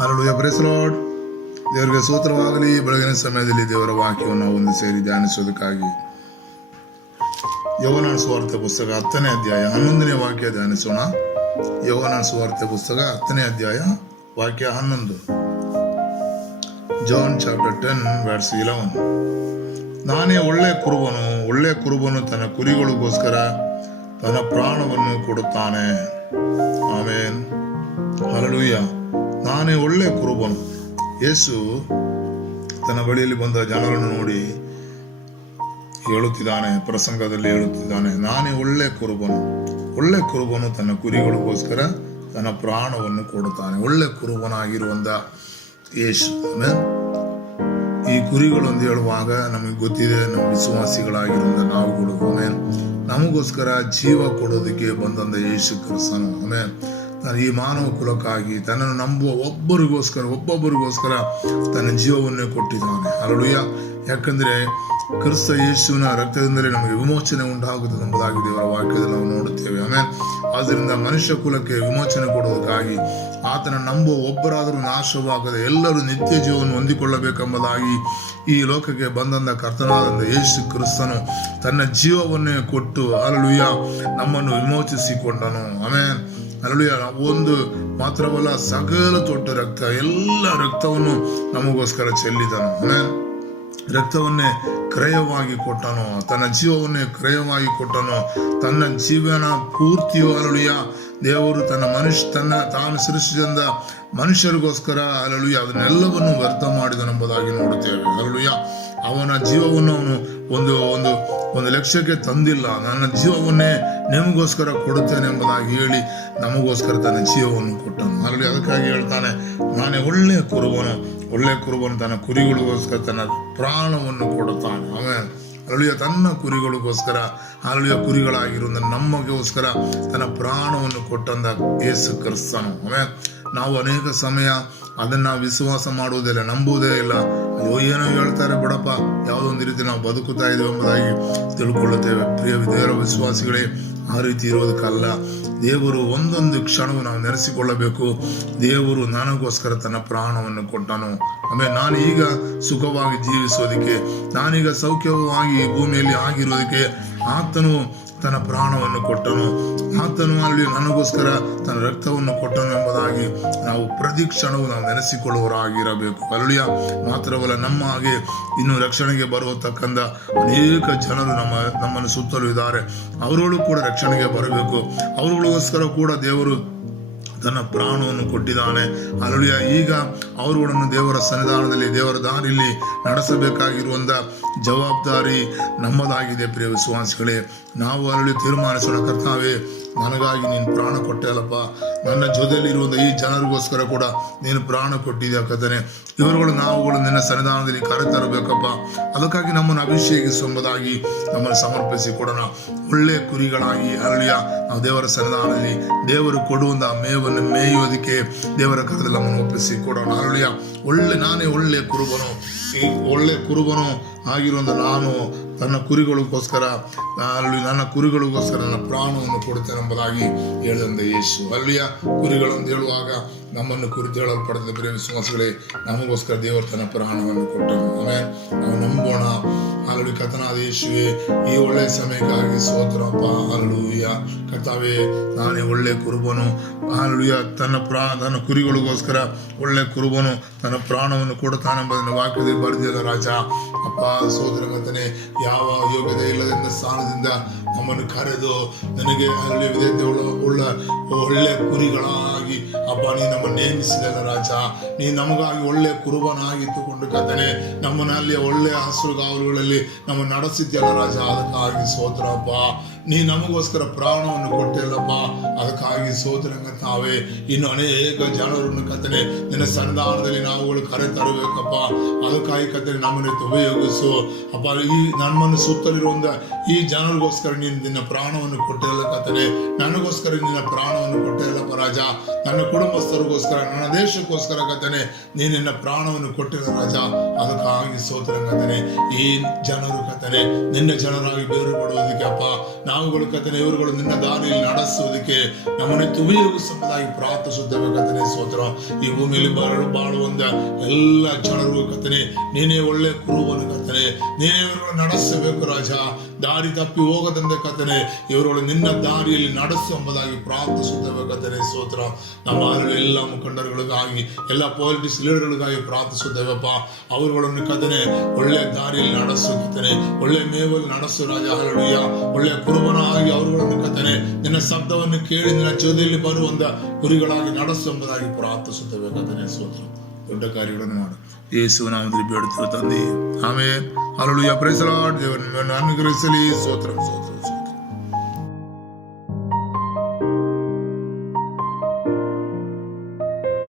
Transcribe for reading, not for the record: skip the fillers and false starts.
Hallelujah, price lord. ದೇವರಿಗೆ ಸ್ತೋತ್ರವಾಗಲಿ. ಬೆಳಗಿನ ಸಮಯದಲ್ಲಿ ದೇವರ ವಾಕ್ಯವನ್ನು ಒಂದು ಸೇರಿ ಧ್ಯಾನಿಸೋದಕ್ಕಾಗಿ ಯೋಹಾನನ ಸುವಾರ್ತೆ ಪುಸ್ತಕ 10ನೇ ಅಧ್ಯಾಯ 11ನೇ ವಾಕ್ಯ ಧ್ಯಾನಿಸೋಣ. ಯೋಹಾನನ ಸುವಾರ್ತೆ ಪುಸ್ತಕ 10ನೇ ಅಧ್ಯಾಯ ವಾಕ್ಯ 11. John chapter 10 verse 11. ನಾನೇ ಒಳ್ಳೆ ಕುರುಬನು ತನ್ನ ಕುರಿಗಳಿಗೋಸ್ಕರ ತನ್ನ ಪ್ರಾಣವನ್ನು ಕೊಡುತ್ತಾನೆ. Amen, hallelujah. ನಾನೇ ಒಳ್ಳೆ ಕುರುಬನು. ಯೇಸು ತನ್ನ ಬಳಿಯಲ್ಲಿ ಬಂದ ಜನರನ್ನು ನೋಡಿ ಹೇಳುತ್ತಿದ್ದಾನೆ, ಪ್ರಸಂಗದಲ್ಲಿ ಹೇಳುತ್ತಿದ್ದಾನೆ, ನಾನೇ ಒಳ್ಳೆ ಕುರುಬನು ತನ್ನ ಕುರಿಗಳಿಗೋಸ್ಕರ ತನ್ನ ಪ್ರಾಣವನ್ನು ಕೊಡುತ್ತಾನೆ. ಒಳ್ಳೆ ಕುರುಬನಾಗಿರುವಂತ ಯೇಸು. ಈ ಕುರಿಗಳು ಅಂತ ಹೇಳುವಾಗ ನಮಗೆ ಗೊತ್ತಿದೆ, ನಮ್ಮ ವಿಶ್ವಾಸಿಗಳಾಗಿರುವಂತ ನಾವುಗಳು ನಮಗೋಸ್ಕರ ಜೀವ ಕೊಡೋದಕ್ಕೆ ಬಂದಂತ ಯೇಸು ಕ್ರಿಸ್ತನು ಈ ಮಾನವ ಕುಲಕ್ಕಾಗಿ ತನ್ನನ್ನು ನಂಬುವ ಒಬ್ಬೊಬ್ಬರಿಗೋಸ್ಕರ ತನ್ನ ಜೀವವನ್ನೇ ಕೊಟ್ಟಿದ್ದಾನೆ. ಹಲ್ಲೆಲೂಯಾ. ಯಾಕಂದ್ರೆ ಕ್ರಿಸ್ತ ಯೇಸುವಿನ ರಕ್ತದಿಂದಲೇ ನಮಗೆ ವಿಮೋಚನೆ ಉಂಟಾಗುತ್ತದೆ ಎಂಬುದಾಗಿ ದೇವರ ವಾಕ್ಯದಲ್ಲಿ ನಾವು ನೋಡುತ್ತೇವೆ. ಆದ್ದರಿಂದ ಮನುಷ್ಯ ಕುಲಕ್ಕೆ ವಿಮೋಚನೆ ಕೊಡುವುದಕ್ಕಾಗಿ ಆತನ ನಂಬುವ ಒಬ್ಬರಾದರೂ ನಾಶವಾಗದೆ ಎಲ್ಲರೂ ನಿತ್ಯ ಜೀವವನ್ನು ಹೊಂದಿಕೊಳ್ಳಬೇಕೆಂಬುದಾಗಿ ಈ ಲೋಕಕ್ಕೆ ಬಂದಂತ ಕರ್ತನಾದಂತ ಯೇಸು ಕ್ರಿಸ್ತನು ತನ್ನ ಜೀವವನ್ನೇ ಕೊಟ್ಟು ಹಲ್ಲೆಲೂಯಾ ನಮ್ಮನ್ನು ವಿಮೋಚಿಸಿಕೊಂಡನು. ಹಲ್ಲೆಲೂಯಾ. ಒಂದು ಮಾತ್ರವಲ್ಲ, ಸಕಲ ತೊಟ್ಟ ರಕ್ತ, ಎಲ್ಲ ರಕ್ತವನ್ನು ನಮಗೋಸ್ಕರ ಚೆಲ್ಲಿದನು. ರಕ್ತವನ್ನೇ ಕ್ರಯವಾಗಿ ಕೊಟ್ಟನು, ತನ್ನ ಜೀವವನ್ನೇ ಕ್ರಯವಾಗಿ ಕೊಟ್ಟನು. ತನ್ನ ಜೀವನ ಪೂರ್ತಿಯು ಹಲ್ಲೆಲೂಯಾ ದೇವರು ತಾನು ಸೃಷ್ಟಿಸಿದ ಮನುಷ್ಯರಿಗೋಸ್ಕರ ಹಲ್ಲೆಲೂಯಾ ಅದನ್ನೆಲ್ಲವನ್ನು ವ್ಯರ್ಥ ಮಾಡಿದನೆಂಬುದಾಗಿ ನೋಡುತ್ತೇವೆ. ಹಲ್ಲೆಲೂಯಾ. ಅವನ ಜೀವವನ್ನು ಅವನು ಒಂದು ಲಕ್ಷ್ಯಕ್ಕೆ ತಂದಿಲ್ಲ. ನನ್ನ ಜೀವವನ್ನೇ ನಿಮಗೋಸ್ಕರ ಕೊಡುತ್ತೇನೆ ಎಂಬುದಾಗಿ ಹೇಳಿ ನಮಗೋಸ್ಕರ ತನ್ನ ಜೀವವನ್ನು ಕೊಟ್ಟನು. ಹಲ್ಲೆಲೂಯಾ. ಅದಕ್ಕಾಗಿ ಹೇಳ್ತಾನೆ, ನಾನೇ ಒಳ್ಳೆ ಕುರುಬನು ತನ್ನ ಕುರಿಗಳಿಗೋಸ್ಕರ ತನ್ನ ಪ್ರಾಣವನ್ನು ಕೊಡುತ್ತಾನೆ. ಹಲ್ಲೆಲೂಯಾ. ತನ್ನ ಕುರಿಗಳಿಗೋಸ್ಕರ ಹಲ್ಲೆಲೂಯಾ ಕುರಿಗಳಾಗಿರುವ ನಮಗೋಸ್ಕರ ತನ್ನ ಪ್ರಾಣವನ್ನು ಕೊಟ್ಟಂತ ಯೇಸು ಕ್ರಿಸ್ತನು. ನಾವು ಅನೇಕ ಸಮಯ ಅದನ್ನ ವಿಶ್ವಾಸ ಮಾಡುವುದಿಲ್ಲ, ನಂಬುವುದೇ ಇಲ್ಲ. ಅಯ್ಯೋ ಏನೋ ಹೇಳ್ತಾರೆ ಬಿಡಪ್ಪ, ಯಾವುದೊಂದು ರೀತಿ ನಾವು ಬದುಕುತ್ತಾ ಇದ್ದೇವೆ ಎಂಬುದಾಗಿ ತಿಳ್ಕೊಳ್ಳುತ್ತೇವೆ. ಪ್ರಿಯ ದೇವರ ವಿಶ್ವಾಸಿಗಳೇ, ಆ ರೀತಿ ಇರುವುದಕ್ಕಲ್ಲ. ದೇವರು ಒಂದೊಂದು ಕ್ಷಣವು ನಾವು ನೆನೆಸಿಕೊಳ್ಳಬೇಕು. ದೇವರು ನನಗೋಸ್ಕರ ತನ್ನ ಪ್ರಾಣವನ್ನು ಕೊಟ್ಟನು. ನಾನು ಈಗ ಸುಖವಾಗಿ ಜೀವಿಸೋದಕ್ಕೆ, ನಾನೀಗ ಸೌಖ್ಯವಾಗಿ ಈ ಭೂಮಿಯಲ್ಲಿ ಆಗಿರೋದಕ್ಕೆ ಆತನು ತನ್ನ ಪ್ರಾಣವನ್ನು ಕೊಟ್ಟನು. ಆತನು ಅಲ್ಲಿ ನನಗೋಸ್ಕರ ತನ್ನ ರಕ್ತವನ್ನು ಕೊಟ್ಟನು ಎಂಬುದಾಗಿ ನಾವು ಪ್ರತಿ ಕ್ಷಣವು ನಾವು ನೆನೆಸಿಕೊಳ್ಳುವರಾಗಿರಬೇಕು. ಹಲ್ಲೆಲೂಯಾ. ಮಾತ್ರವಲ್ಲ, ನಮ್ಮ ಹಾಗೆ ಇನ್ನು ರಕ್ಷಣೆಗೆ ಬರುವತಕ್ಕಂಥ ಅನೇಕ ಜನರು ನಮ್ಮನ್ನು ಸುತ್ತಲೂ ಇದ್ದಾರೆ. ಅವರುಗಳು ಕೂಡ ರಕ್ಷಣೆಗೆ ಬರಬೇಕು. ಅವರುಗಳಿಗೋಸ್ಕರ ಕೂಡ ದೇವರು ತನ್ನ ಪ್ರಾಣವನ್ನು ಕೊಟ್ಟಿದ್ದಾನೆ. ಹಲ್ಲೆಲೂಯಾ. ಈಗ ಅವರುಗಳನ್ನು ದೇವರ ಸನ್ನಿಧಾನದಲ್ಲಿ, ದೇವರ ದಾರಿಯಲ್ಲಿ ನಡೆಸಬೇಕಾಗಿರುವಂತ ಜವಾಬ್ದಾರಿ ನಮ್ಮದಾಗಿದೆ. ಪ್ರಿಯ ವಿಶ್ವಾಸಿಗಳೇ, ನಾವು ಅಲ್ಲಿ ತೀರ್ಮಾನಿಸೋಣ, ಕರ್ತಾವೇ ನನಗಾಗಿ ನೀನು ಪ್ರಾಣ ಕೊಟ್ಟೆಯಲ್ಲಪ್ಪ, ನನ್ನ ಜೊತೆಯಲ್ಲಿರುವಂಥ ಈ ಜನರಿಗೋಸ್ಕರ ಕೂಡ ನೀನು ಪ್ರಾಣ ಕೊಟ್ಟಿದ್ಯಾ ಕರ್ತನೇ, ನಾವುಗಳು ನಿನ್ನ ಸನ್ನಿಧಾನದಲ್ಲಿ ಕರೆತರಬೇಕಪ್ಪ. ಅದಕ್ಕಾಗಿ ನಮ್ಮನ್ನು ಅಭಿಷೇಕಿಸುವುದಾಗಿ ನಮ್ಮನ್ನು ಸಮರ್ಪಿಸಿ ಕೊಡೋಣ. ಒಳ್ಳೆ ಕುರಿಗಳಾಗಿ ಹಲ್ಲೆಲೂಯಾ ನಾವು ದೇವರ ಸನ್ನಿಧಾನದಲ್ಲಿ ದೇವರು ಕೊಡುವಂತ ಮೇವನ್ನು ಮೇಯುವುದಕ್ಕೆ ದೇವರ ಕರದಲ್ಲಿ ನಮ್ಮನ್ನು ಒಪ್ಪಿಸಿ ಕೊಡೋಣ. ಹಲ್ಲೆಲೂಯಾ. ನಾನೇ ಒಳ್ಳೆ ಕುರುಬನು ಆಗಿರುವಂತ ನಾನು ನನ್ನ ಕುರಿಗಳಿಗೋಸ್ಕರ ನನ್ನ ಪ್ರಾಣವನ್ನು ಕೊಡುತ್ತೇನೆ ಎಂಬುದಾಗಿ ಹೇಳಿದಂತ ಯೇಸು. ಹಲ್ಲೆಲೂಯಾ. ಕುರಿಗಳು ಅಂತ ಹೇಳುವಾಗ ನಮ್ಮನ್ನು ಕುರಿತು ಹೇಳಲ್ಪಡುತ್ತದೆ. ಪ್ರಿಯ ವಿಶ್ವಾಸಿಗಳೇ, ನಮಗೋಸ್ಕರ ದೇವರು ತನ್ನ ಪ್ರಾಣವನ್ನು ಕೊಟ್ಟನು. ನಾವು ನಂಬೋಣ. ಹಲ್ಲೆಲೂಯಾ. ಕರ್ತನಾದ ಯೇಸುವೇ, ಈ ಒಳ್ಳೆ ಸಮಯಕ್ಕಾಗಿ ಸ್ತೋತ್ರಪ್ಪ. ಹಲ್ಲೆಲೂಯಾ. ಕರ್ತಾವೇ, ನಾನೇ ಒಳ್ಳೆ ಕುರುಬನು. ಹಲ್ಲೆಲೂಯಾ. ತನ್ನ ಕುರಿಗಳಿಗೋಸ್ಕರ ಒಳ್ಳೆ ಕುರುಬನು ತನ್ನ ಪ್ರಾಣವನ್ನು ಕೊಡುತ್ತಾನೆಂಬುದನ್ನು ವಾಕ್ಯದಲ್ಲಿ ಬರೆದಿಲ್ಲ ರಾಜ. ಅಪ್ಪ ಸೋದರ ಕರ್ತನೇ, ಯಾವ ಯೋಗ್ಯತೆ ಇಲ್ಲದಿಂದ ಸ್ಥಾನದಿಂದ ನಮ್ಮನ್ನು ಕರೆದು ನನಗೆ ಉಳ್ಳ ಒಳ್ಳೆ ಕುರಿಗಳಾಗಿ ಅಪ್ಪ ನೀ ನಮ್ಮನ್ನು ನೇಮಿಸಿದಲ್ಲ ರಾಜ. ನೀ ನಮಗಾಗಿ ಒಳ್ಳೆ ಕುರುಬನಾಗಿತ್ತುಕೊಂಡು ಕರ್ತನೇ ನಮ್ಮನಲ್ಲಿ ಒಳ್ಳೆ ಹಸುರುಗಾವಲುಗಳಲ್ಲಿ ನಮ್ಮನ್ನು ನಡೆಸಿದ್ಯಲ್ಲ ರಾಜ. ಅದಕ್ಕಾಗಿ ಸ್ತೋತ್ರಪ್ಪ. ನೀ ನಮಗೋಸ್ಕರ ಪ್ರಾಣವನ್ನು ಕೊಟ್ಟಿಲ್ಲಪ್ಪ. ಅದಕ್ಕಾಗಿ ಸ್ತೋತ್ರ ತಾವೇ. ಇನ್ನು ಅನೇಕ ಜನರನ್ನು ಕರ್ತನೇ ನಿನ್ನ ಸನ್ನಿಧಾನದಲ್ಲಿ ನಾವುಗಳು ಕರೆ ತರಬೇಕಪ್ಪ. ಅದಕ್ಕಾಗಿ ಕರ್ತನೇ ನಮ್ಮನ್ನು ಉಪಯೋಗಿಸು ಅಪ್ಪ. ಈ ನಮ್ಮನ್ನು ಸುತ್ತಲಿರುವಂತ ಈ ಜನರಿಗೋಸ್ಕರ ನೀನು ನಿನ್ನ ಪ್ರಾಣವನ್ನು ಕೊಟ್ಟಿಲ್ಲ ಕರ್ತನೇ. ನನಗೋಸ್ಕರ ನಿನ್ನ ಪ್ರಾಣವನ್ನು ಕೊಟ್ಟಿಲ್ಲಪ್ಪ ರಾಜ. ನನ್ನ ಕುಟುಂಬ ಕುಟುಂಬಸ್ಥರಿಗೋಸ್ಕರ, ನನ್ನ ದೇಶಕ್ಕೋಸ್ಕರ ಕರ್ತನೆ ನೀನು ನಿನ್ನ ಪ್ರಾಣವನ್ನು ಕೊಟ್ಟಿರೋ ರಾಜ. ಅದಕ್ಕಾಗಿ ಸ್ತೋತ್ರ ಕರ್ತನೆ. ಈ ಜನರು ಕರ್ತನೆ ನಿನ್ನ ಜನರಾಗಿ ಬೇರ್ಪಡುವುದಕ್ಕೆ ಅಪ್ಪ, ನಾವುಗಳು ಕರ್ತನೆ ಇವರುಗಳು ನಿನ್ನ ದಾರಿಯಲ್ಲಿ ನಡೆಸುವುದಕ್ಕೆ ನಮ್ಮನ್ನು ತುವಿಯೋಗಿಸುವುದಾಗಿ ಪ್ರಾರ್ಥಿಸುತ್ತೇವೆ ಕರ್ತನೆ. ಸ್ತೋತ್ರ. ಈ ಭೂಮಿಯಲ್ಲಿ ಬಾಳುವಂತ ಎಲ್ಲ ಜನರು ಕರ್ತನೆ ನೀನೇ ಒಳ್ಳೆ ಕುರುಬನು ಕರ್ತನೆ, ನೀನೇ ಇವರುಗಳು ನಡೆಸಬೇಕು ರಾಜ. ದಾರಿ ತಪ್ಪಿ ಹೋಗದಂತೆ ಕರ್ತನೆ ಇವರುಗಳು ನಿನ್ನ ದಾರಿಯಲ್ಲಿ ನಡೆಸು ಎಂಬುದಾಗಿ ಪ್ರಾರ್ಥಿಸುತ್ತೇವೆ ಕರ್ತನೆ. ಸ್ತೋತ್ರ. ನಮ್ಮ ಎಲ್ಲ ಮುಖಂಡರುಗಳಿಗಾಗಿ, ಎಲ್ಲ ಪೊಲಿಟಿಕ್ಸ್ ಲೀಡರ್ಗಳಿಗಾಗಿ ಪ್ರಾರ್ಥಿಸುತ್ತೇವಪ್ಪ. ಅವರುಗಳನ್ನು ಕರ್ತನೆ ಒಳ್ಳೆ ದಾರಿಯಲ್ಲಿ ನಡೆಸು ಕರ್ತನೆ, ಒಳ್ಳೆ ಮೇವಲ್ಲಿ ನಡೆಸು ರಾಜ. ಹಲ್ಲೆಲೂಯಾ. ಒಳ್ಳೆ ಕುರುಬನಾಗಿ ಅವರುಗಳನ್ನು ಕರ್ತನೆ ನಿನ್ನ ಶಬ್ದವನ್ನು ಕೇಳಿ ನಿನ್ನ ಜೊತೆಯಲ್ಲಿ ಬರುವಂತ ಕುರಿಗಳಾಗಿ ನಡೆಸು ಎಂಬುದಾಗಿ ಪ್ರಾರ್ಥಿಸುತ್ತೇವೆ ಕರ್ತನೆ. ಸ್ತೋತ್ರ. ದೊಡ್ಡ ಕಾರ್ಯಗಳನ್ನು ಮಾಡು ಯೇಸುವಿನ ನಾಮದಲ್ಲಿ ಬೇಡುತ್ತೇವೆ ತಂದೆ. Amen. Hallelujah. Praise the Lord. ದೇವರು ನಿಮ್ಮನ್ನು ಅನುಗ್ರಹಿಸಲಿ. ಸ್ತೋತ್ರ ಸ್ತೋತ್ರ.